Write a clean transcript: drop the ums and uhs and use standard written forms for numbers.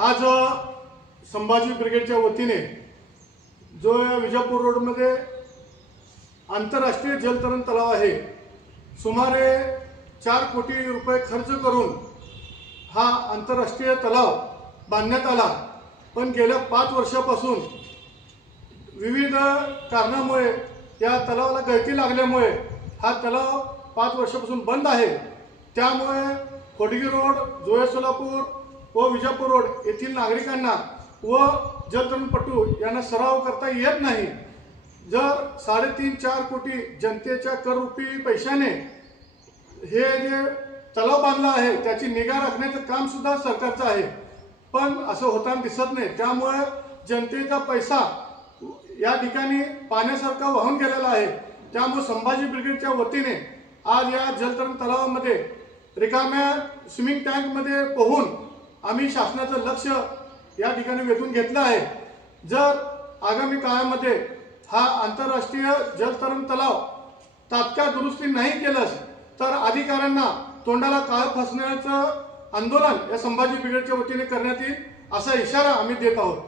आज संभाजी ब्रिगेडच्या वतीने जो विजापूर रोडमध्ये आंतरराष्ट्रीय जलतरण तलाव आहे, सुमारे 4 कोटी रुपये खर्च करून हा आंतरराष्ट्रीय तलाव बांधण्यात आला। पण गेल्या 5 वर्षापासून विविध कारणामुळे या तलावाला गळती लागल्यामुळे हा तलाव 5 वर्षापासून बंद आहे। त्यामुळे खोडगी रोड, जोया सोलापूर व विजापूर रोड येथील नागरिकांना व जलतरणपटू यांना सराव करता येत नाही। जर 3.5-4 कोटी जनतेच्या कररूपी पैशाने हे जे तलाव बांधला आहे त्याची निगा राखण्याचं काम सुद्धा सरकारचं आहे, पण असं होताना दिसत नाही। त्यामुळे जनतेचा पैसा या ठिकाणी पाण्यासारखा वाहून गेलेला आहे। त्यामुळे संभाजी ब्रिगेडच्या वतीने आज या जलतरण तलावामध्ये रिकाम्या स्विमिंग टँकमध्ये पोहून आम्ही शासनाचं लक्ष या ठिकाणी वेधून घेतलं आहे। जर आगामी काळामध्ये हा आंतरराष्ट्रीय जलतरण तलाव तात्काळ दुरुस्ती नाही केलंच तर अधिकाऱ्यांना तोंडाला काळ फासण्याचं आंदोलन या संभाजी ब्रिगेडच्या वतीने करण्यात येईल असा इशारा आम्ही देत आहोत।